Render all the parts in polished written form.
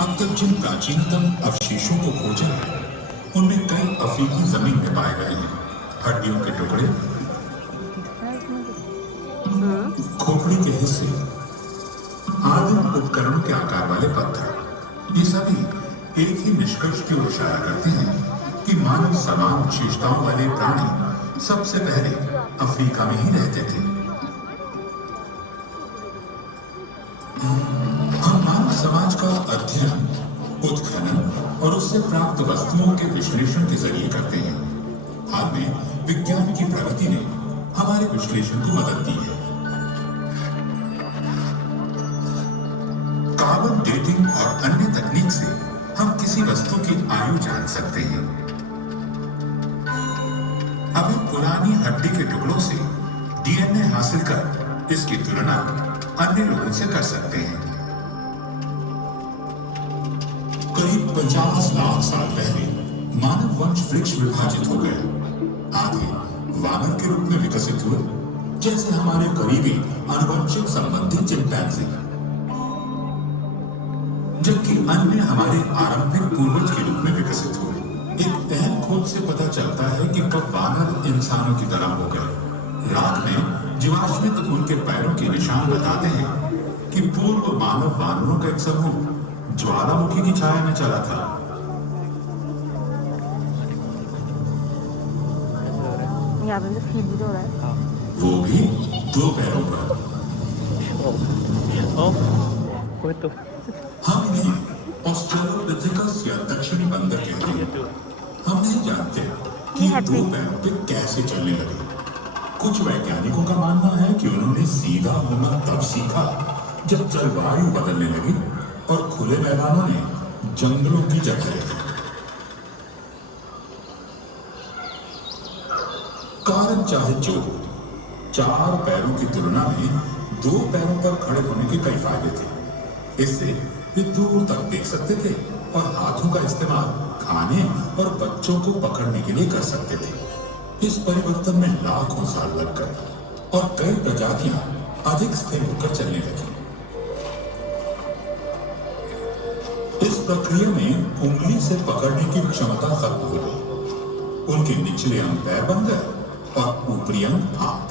अब तक जिन प्राचीनतम अवशेषों को खोजा है उनमें कई अफ्रीकी जमीन में पाए गए हैं। हड्डियों के टुकड़े, खोपड़ी के हिस्से, आदिम उपकरणों के आकार वाले पत्थर, ये सभी एक ही निष्कर्ष की ओर इशारा करते हैं कि मानव समान विशेषताओं वाले प्राणी सबसे पहले अफ्रीका में ही रहते थे। हम मानव समाज का अध्ययन, उत्खनन और उससे प्राप्त वस्तुओं के विश्लेषण के जरिए करते हैं। हाल में विज्ञान की प्रगति ने हमारे विश्लेषण को मदद दी है। कार्बन डेटिंग और अन्य तकनीक से हम किसी वस्तु की आयु जान सकते हैं। अब एक पुरानी हड्डी के टुकड़ों से डीएनए हासिल कर इसकी तुलना अन्य लोगों से कर सकते हैं। करीब 50 लाख साल पहले मानव वंश वृक्ष विभाजित हो गया। आधे वानर के रूप में विकसित हुए, जैसे हमारे करीबी आनुवंशिक संबंधी चिंपैंजी, जबकि अन्य हमारे आरंभिक पूर्वज के रूप में विकसित हुए। एक अहम खोज से पता चलता है कि कब वानर इंसानों की तरह हो गए। रात में जीवाश्मित उनके पैरों के निशान बताते हैं कि पूर्व मानव वानरों का एक समूह ज्वालामुखी की छाया में चला था। वो भी 2 पैरों पर। हम इन्हें ऑस्ट्रेलोपिथेकस या दक्षिणी बंदर कहते हैं। हम नहीं जानते कि 2 पैरों पे कैसे चलने लगे। कुछ वैज्ञानिकों का मानना है कि उन्होंने सीधा होना तब सीखा जब जलवायु बदलने लगी और खुले मैदानों ने जंगलों की जगह ली। कारण चाहे जो हो, 4 पैरों की तुलना में 2 पैरों पर खड़े होने के कई फायदे थे। इससे वे दूर तक देख सकते थे और हाथों का इस्तेमाल खाने और बच्चों को पकड़ने के लिए कर सकते थे। इस परिवर्तन में लाखों साल लग गए और कई प्रजातियां अधिक स्थिर होकर चलने लगी। इस प्रक्रिया में उंगली से पकड़ने की क्षमता खत्म हो गई। उनके निचले अंग पैर बन गए और ऊपरी अंग हाथ।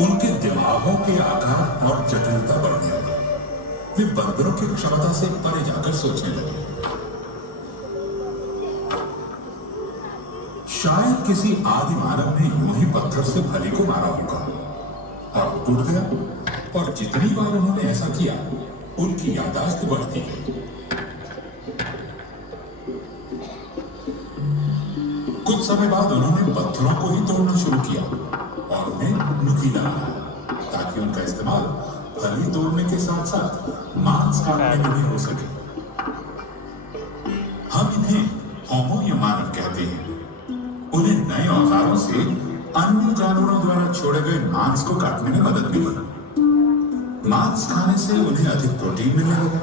उनके दिमागों के आकार और जटिलता बढ़ने लगी। वे बंदरों की क्षमता से परे जाकर सोचने लगे। शायद किसी आदि मानव ने यूं ही पत्थर से फली को मारा होगा और वो टूट गया, और जितनी बार उन्होंने ऐसा किया उनकी याददाश्त बढ़ती गई। कुछ समय बाद उन्होंने पत्थरों को ही तोड़ना शुरू किया और उन्हें नुकीला बनाया ताकि उनका इस्तेमाल फली तोड़ने के साथ साथ मांस काटने में भी हो सके। हम इन्हें होमो या मानव कहते हैं। उन्हें नए औजारों से अन्य जानवरों द्वारा छोड़े गए मांस को काटने में मदद मिली। मांस खाने से उन्हें अधिक प्रोटीन मिलने लगा।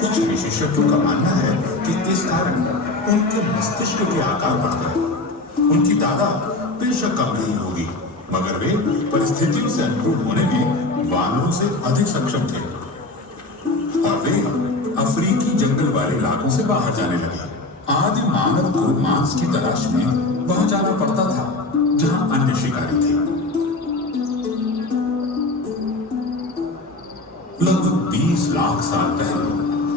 कुछ विशेषज्ञों का मानना है कि इस कारण उनके मस्तिष्क के आकार बढ़ गए। उनकी तादाद बेशक कम नहीं होगी, मगर वे परिस्थितियों से अनुकूल होने में वानरों से अधिक सक्षम थे और वे अफ्रीकी जंगल वाले इलाकों से बाहर जाने लगे। आदि मानव को मांस की तलाश में वहां जाना पड़ता था जहां अन्य शिकारी थे। लगभग 20 लाख साल पहले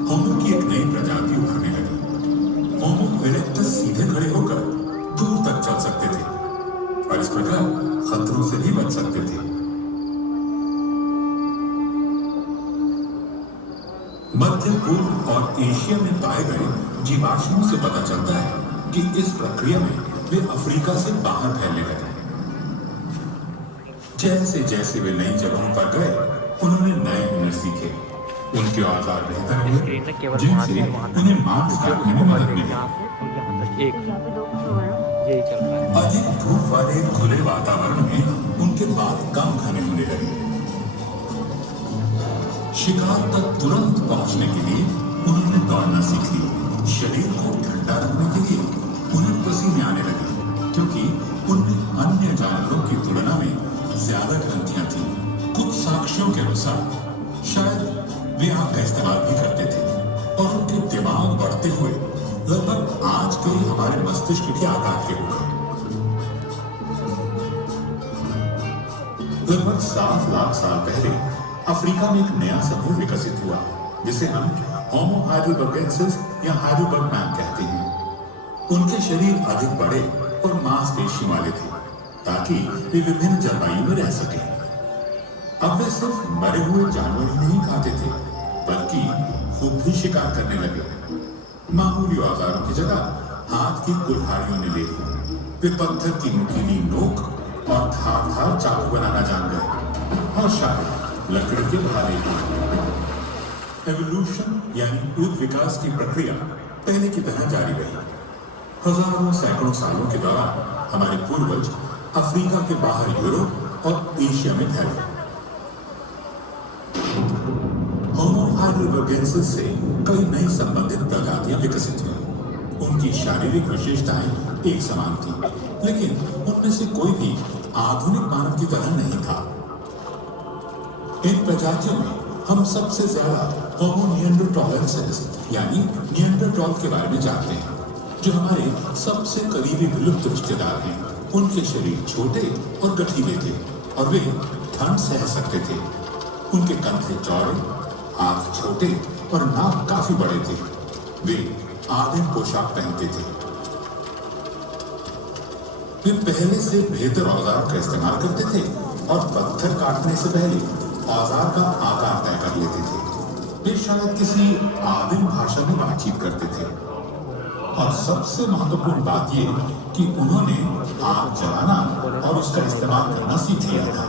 होमो की एक नई प्रजाति उभरने लगी। होमो इरेक्टस सीधे खड़े होकर दूर तक चल सकते थे और इस प्रकार खतरों से भी बच सकते थे। मध्य पूर्व और एशिया में पाए गए जीवाश्मों से पता चलता है कि इस प्रक्रिया में वे अफ्रीका से बाहर फैलने लगे। जैसे जैसे वे नई जगहों पर गए उन्होंने नए हुनर सीखे। उनके औजार बेहतर हुए जिनसे उन्हें मांस काटने में मदद मिली। अधिक धूप वाले खुले वातावरण में उनके बाल कम घने होने लगे। शिकार तक तुरंत पहुंचने के लिए उन्होंने दौड़ना सीख लिया। शरीर को ठंडा रखने के लिए उन्हें पसीने आने लगे, क्योंकि उनमें अन्य जानवरों की तुलना में ज्यादा ग्रंथियां थीं। कुछ साक्ष्यों के अनुसार शायद इस्तेमाल भी करते थे और उनके दिमाग बढ़ते हुए लगभग आज के हमारे मस्तिष्क के आकार के हो गए। लगभग 7 लाख साल पहले अफ्रीका में एक नया समूह विकसित हुआ जिसे हम होमो हाइडेलबर्गेंसिस या हाइडेलबर्गमैन कहते हैं। उनके शरीर अधिक बड़े और मांसपेशियों वाले थे ताकि वे विभिन्न जलवायु में रह सके। अब वे सिर्फ मरे हुए जानवर ही नहीं खाते थे बल्कि खुद भी शिकार करने लगे। मामूली औजारों की जगह हाथ की कुल्हाड़ियों ने ले ली। वे पत्थर की नुकीली नोक और धारदार चाकू बनाना जान गए और शायद लकड़ी के भाले भी। एवोल्यूशन यानी उद विकास की प्रक्रिया पहले की तरह जारी रही। हजारों सैकड़ों सालों के दौरान हमारे पूर्वज अफ्रीका के बाहर यूरोप और एशिया में फैले। होमो हाइडेलबर्गेंसिस से कई नई संबंधित प्रजातियां विकसित हुई। उनकी शारीरिक विशेषताएं एक समान थी, लेकिन उनमें से कोई भी आधुनिक मानव की तरह नहीं था। इन प्रजातियों में हम सबसे ज्यादा होमो निएंडरथालेंसिस यानी निएंडरथॉल के बारे में जानते हैं, जो हमारे सबसे करीबी विलुप्त रिश्तेदार हैं। उनके शरीर छोटे और गठीले थे और वे ठंड सह सकते थे। उनके कंधे चौड़े, हाथ छोटे और नाक काफी बड़े थे। वे आदिम पोशाक पहनते थे। वे पहले से बेहतर औजार का इस्तेमाल करते थे और पत्थर काटने से पहले औजार का आकार तय कर लेते थे। वे शायद किसी आदिम भाषा में बातचीत करते थे और सबसे महत्वपूर्ण बात यह कि उन्होंने आग जलाना और उसका इस्तेमाल करना सीख लिया था।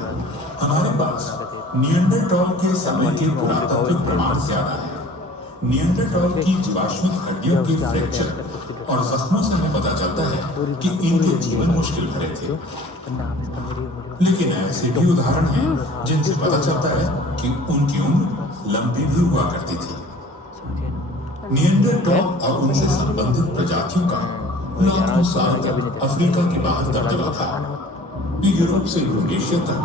हमारे पास निएंडरथॉल के समय के पुरातात्विक प्रमाण ज्यादा है। निएंडरथॉल की जीवाश्मिक हड्डियों के फ्रैक्चर और जख्मों से हमें पता चलता है कि इनके जीवन मुश्किल भरे थे। लेकिन ऐसे भी उदाहरण हैं जिनसे पता चलता है कि उनकी उम्र लंबी भी हुआ करती थी। निएंडरथॉल और उनसे संबंधित प्रजातियों का लाखों साल तक अफ्रीका के बाहर दबदबा था। वे यूरोप से इंडोनेशिया तक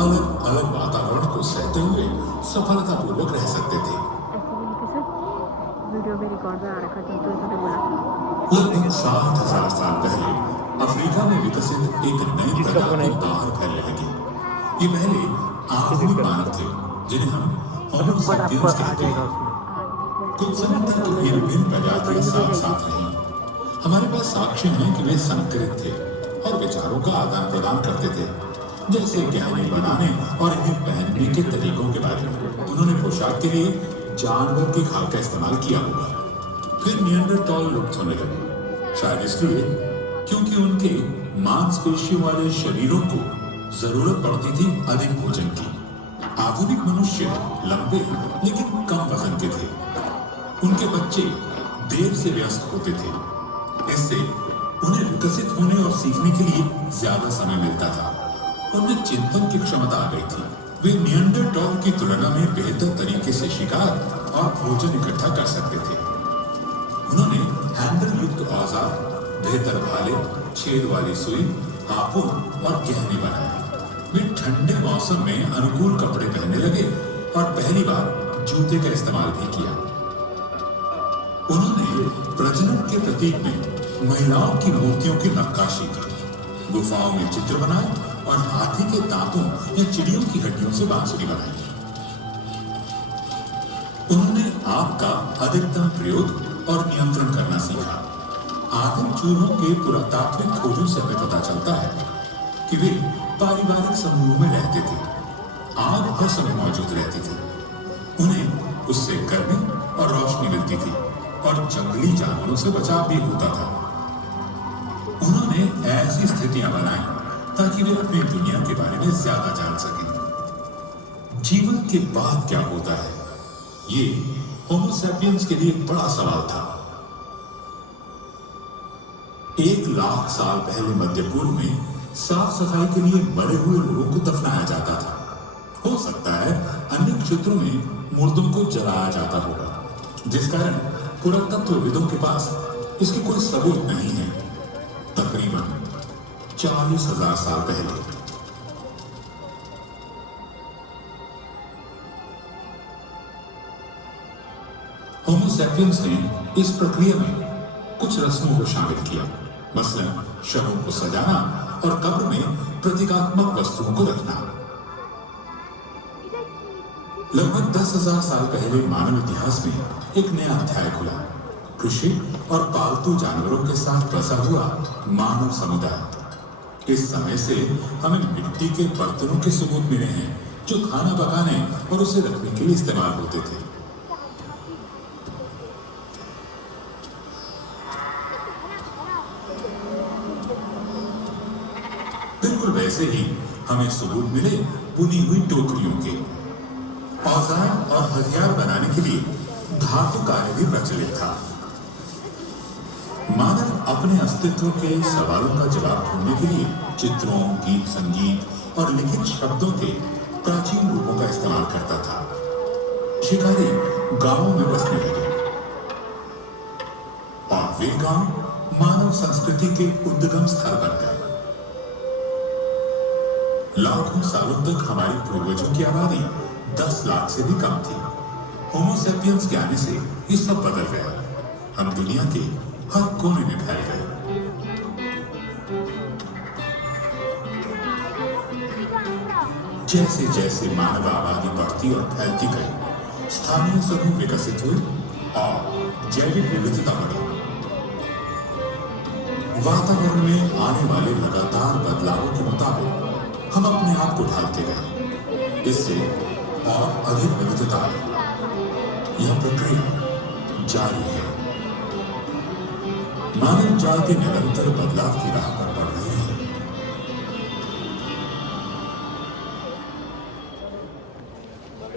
अलग अलग वातावरण को सहते हुए सफलतापूर्वक रह सकते थे। लगभग 7,000 साल पहले अफ्रीका में विकसित एक नई प्रजाति बाहर फैलने लगी। ये पहले आधुनिक मानव थे जिन्हें हम होमो सैपियंस कहते हैं। कुछ समय तक ये विभिन्न प्रजातियां साथ साथ रहीं। हमारे पास साक्ष्य हैं कि वे संकरित थे और विचारों का आदान प्रदान करते थे, जैसे गहने बनाने और इन्हें पहनने के तरीकों के बारे में। उन्होंने पोशाक के लिए जानवर की खाल का इस्तेमाल किया होगा। फिर निएंडरथॉल लुप्त होने लगे, शायद इसलिए क्योंकि उनके मांसपेशियों वाले शरीरों को जरूरत पड़ती थी अधिक भोजन की। आधुनिक मनुष्य लंबे लेकिन कम वजन के थे। उनके बच्चे देर से व्यस्त होते थे, इससे उन्हें विकसित होने और सीखने के लिए ज्यादा समय मिलता था। उनमें चिंतन की क्षमता आ गई थी। वे निएंडरथॉल की तुलना में बेहतर तरीके से शिकार और भोजन इकट्ठा कर सकते थे। उन्होंने हैंडल युक्त औजार, बेहतर भाले, छेद वाली सुई, हापुन और गहने बनाए। वे ठंडे मौसम में अनुकूल कपड़े पहनने लगे और पहली बार जूते का इस्तेमाल भी किया। उन्होंने प्रजनन के प्रतीक में महिलाओं की मूर्तियों की नक्काशी की, गुफाओं में चित्र बनाए और हाथी के दांतों या चिड़ियों की हड्डियों से बांसुरी बनाई। उन्होंने आग का अधिकतम प्रयोग और नियंत्रण करना सीखा। आदिम चूहों के पुरातात्विक खोजों से हमें पता चलता है कि वे पारिवारिक समूहों में रहते थे। आग हर समय मौजूद रहती थी। उन्हें उससे गर्मी और रोशनी मिलती थी और जंगली जानवरों से बचाव भी होता था। उन्होंने ऐसी स्थितियां बनाई ताकि वे अपनी दुनिया के बारे में ज्यादा जान सकें। जीवन के बाद क्या होता है, ये होमो सैपियंस के लिए एक बड़ा सवाल था। 1 लाख साल पहले मध्य पूर्व में साफ सफाई के लिए मरे हुए लोगों को दफनाया जाता था। हो सकता है अन्य क्षेत्रों में मुर्दों को जलाया जाता होगा, जिस कारण पुरातत्वविदों के पास इसके कोई सबूत नहीं है। तकरीबन 40,000 साल पहले होमो सैपियंस ने इस प्रक्रिया में कुछ रस्मों को शामिल किया, मसलन शवों को सजाना और कब्र में प्रतीकात्मक वस्तुओं को रखना। लगभग 10,000 साल पहले मानव इतिहास में एक नया अध्याय खुला। कृषि और पालतू जानवरों के साथ बसा हुआ मानव समुदाय। इस समय से हमें मिट्टी के बर्तनों के सबूत मिले हैं जो खाना पकाने और उसे रखने के लिए इस्तेमाल होते थे। बिल्कुल वैसे ही हमें सबूत मिले बुनी हुई टोकरियों के। औजार और हथियार बनाने के लिए धातु कार्य भी प्रचलित था। मानव अपने अस्तित्व के सवालों का जवाब ढूंढने के लिए चित्रों, गीत संगीत और लिखित शब्दों के प्राचीन रूपों का इस्तेमाल करता था। शिकारी गांवों में बसने लगे और वे गांव मानव संस्कृति के उद्गम स्थल बन गए। लाखों सालों तक हमारे पूर्वजों की आबादी 10 लाख से भी कम थी। होमो सैपियंस के आने से ये सब बदल गया। हम दुनिया के हर कोने में फैल गए। जैसे जैसे मानव आबादी बढ़ती और फैलती गई, स्थानीय समूह विकसित हुए और जैविक विविधता बढ़ी। वातावरण में आने वाले लगातार बदलावों के मुताबिक हम अपने आप को ढालते गए। इससे और अधिक विविधता आई। यह प्रक्रिया जारी है। मानव जाति निरंतर बदलाव की राह पर बढ़ रही है।